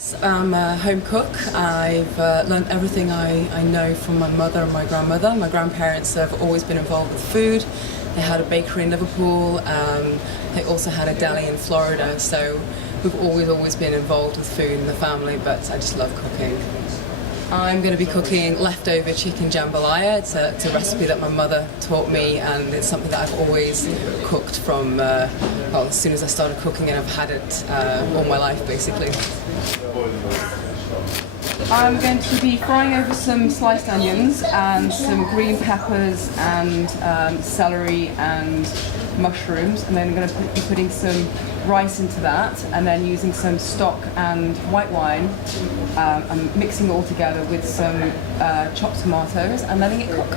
I'm a home cook. I've learned everything I know from my mother and my grandmother. My grandparents have always been involved with food. They had a bakery in Liverpool. They also had a deli in Florida. So we've always been involved with food in the family, but I just love cooking. I'm going to be cooking leftover chicken jambalaya. It's a recipe that my mother taught me, and it's something that I've always cooked from, well, as soon as I started cooking, and I've had it all my life, basically. I'm going to be frying over some sliced onions and some green peppers and celery and mushrooms, and then I'm going to be putting some rice into that, and then using some stock and white wine and mixing it all together with some chopped tomatoes and letting it cook.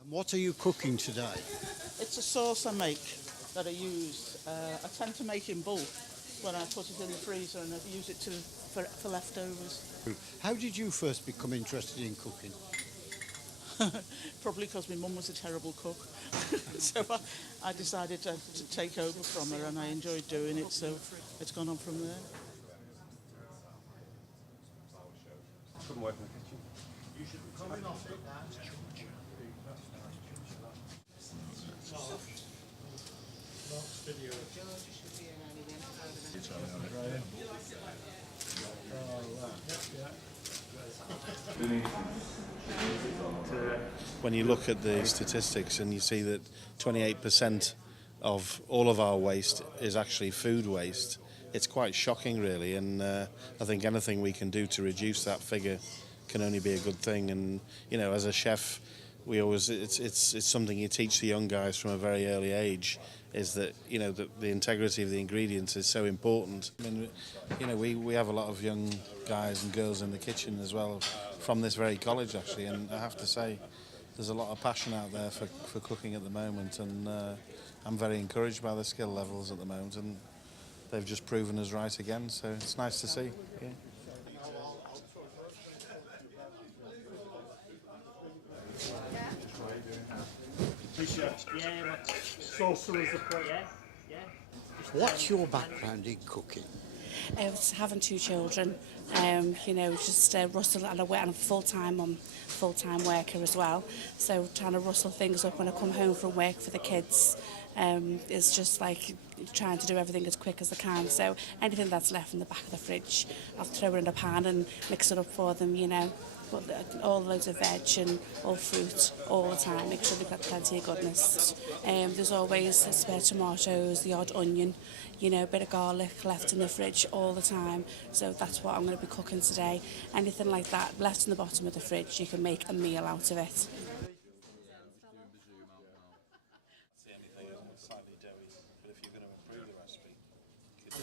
And what are you cooking today? It's a sauce I make that I use. I tend to make in bulk when I put it in the freezer, and I use it for leftovers. How did you first become interested in cooking? Probably because my mum was a terrible cook. So I decided to take over from her, and I enjoyed doing it, so it's gone on from there. Couldn't work in the kitchen. You should be coming off it now. Video. When you look at the statistics and you see that 28% of all of our waste is actually food waste, it's quite shocking, really, and I think anything we can do to reduce that figure can only be a good thing. And you know, as a chef, we always it's something you teach the young guys from a very early age, is that, you know, the integrity of the ingredients is so important. I mean, you know, we have a lot of young guys and girls in the kitchen as well from this very college, actually, and I have to say there's a lot of passion out there for cooking at the moment, and I'm very encouraged by the skill levels at the moment, and they've just proven us right again, so it's nice to see. Yeah. What's your background in cooking? I was having two children, you know, just rustle, and I'm a full-time worker as well, so trying to rustle things up when I come home from work for the kids is just like trying to do everything as quick as I can. So anything that's left in the back of the fridge, I'll throw it in a pan and mix it up for them, you know. All loads of veg and all fruit all the time, make sure they've got plenty of goodness. There's always spare tomatoes, the odd onion, you know, a bit of garlic left in the fridge all the time. So that's what I'm going to be cooking today. Anything like that left in the bottom of the fridge, you can make a meal out of it.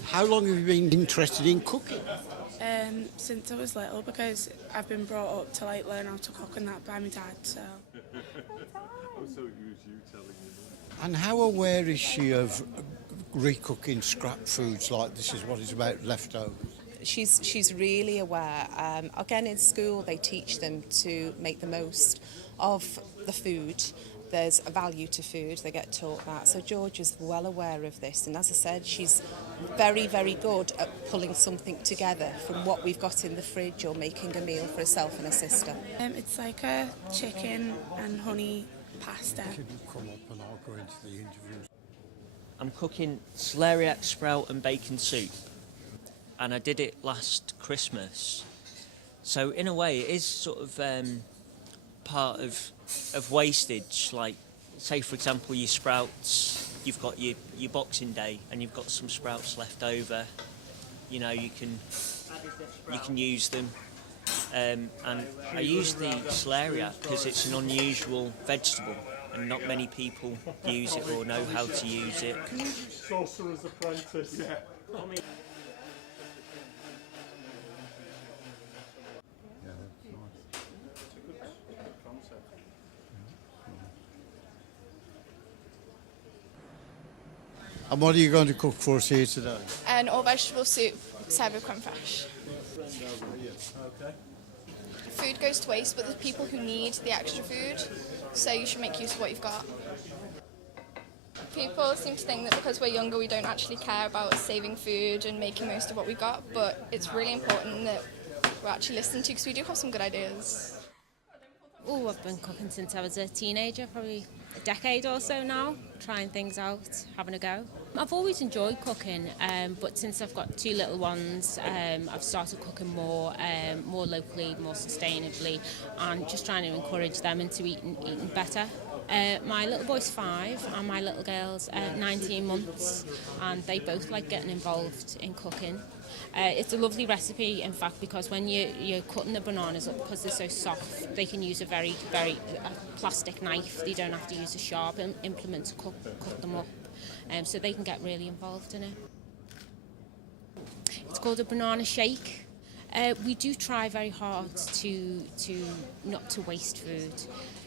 How long have you been interested in cooking? Since I was little, because I've been brought up to like learn how to cook and that by my dad, so. And how aware is she of recooking scrap foods like this is what it's about, leftovers? She's really aware. Again, in school they teach them to make the most of the food. There's a value to food, they get taught that. So George is well aware of this, and as I said, she's very, very good at pulling something together from what we've got in the fridge, or making a meal for herself and her sister. It's like a chicken and honey pasta. Can you come up and I'll go into the interview? I'm cooking celeriac sprout and bacon soup, and I did it last Christmas. So in a way it is sort of part of wastage. Like, say for example your sprouts, you've got your Boxing Day and you've got some sprouts left over, you know, you can use them, and I use the celeriac because it's an unusual vegetable and not many people use it or know how to use it. Sorcerer's Apprentice. Yeah. And what are you going to cook for us here today? An all-vegetable soup served with creme fraiche. Okay. Food goes to waste, but there's people who need the extra food, so you should make use of what you've got. People seem to think that because we're younger we don't actually care about saving food and making most of what we got, but it's really important that we're actually listened to because we do have some good ideas. Oh, I've been cooking since I was a teenager, probably a decade or so now, trying things out, having a go. I've always enjoyed cooking, but since I've got 2 little ones, I've started cooking more locally, more sustainably, and just trying to encourage them into eating better. My little boy's 5 and my little girl's 19 months, and they both like getting involved in cooking. It's a lovely recipe, in fact, because when you're cutting the bananas up, because they're so soft, they can use a very plastic knife. They don't have to use a sharp implement to cut them up, so they can get really involved in it. It's called a banana shake. We do try very hard to not to waste food,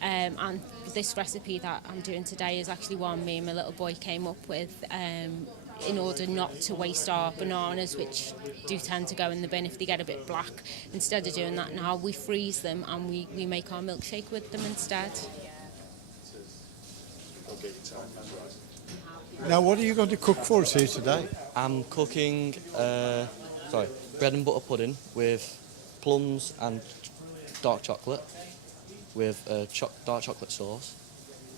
and this recipe that I'm doing today is actually one me and my little boy came up with in order not to waste our bananas, which do tend to go in the bin if they get a bit black. Instead of doing that now, we freeze them and we make our milkshake with them instead. Now, what are you going to cook for us here today? I'm cooking bread and butter pudding with plums and dark chocolate with dark chocolate sauce,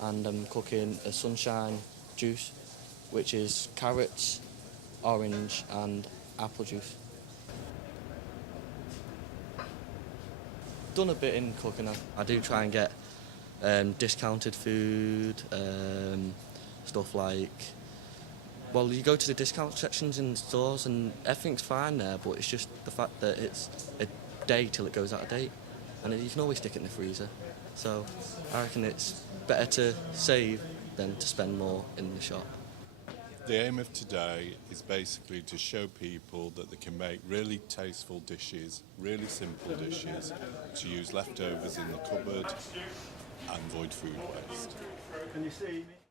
and I'm cooking a sunshine juice, which is carrots, orange and apple juice. Done a bit in cooking. I do try and get discounted food, stuff like, well, you go to the discount sections in stores and everything's fine there, but it's just the fact that it's a day till it goes out of date, and you can always stick it in the freezer. So I reckon it's better to save than to spend more in the shop. The aim of today is basically to show people that they can make really tasteful dishes, really simple dishes, to use leftovers in the cupboard and avoid food waste. Can you see me?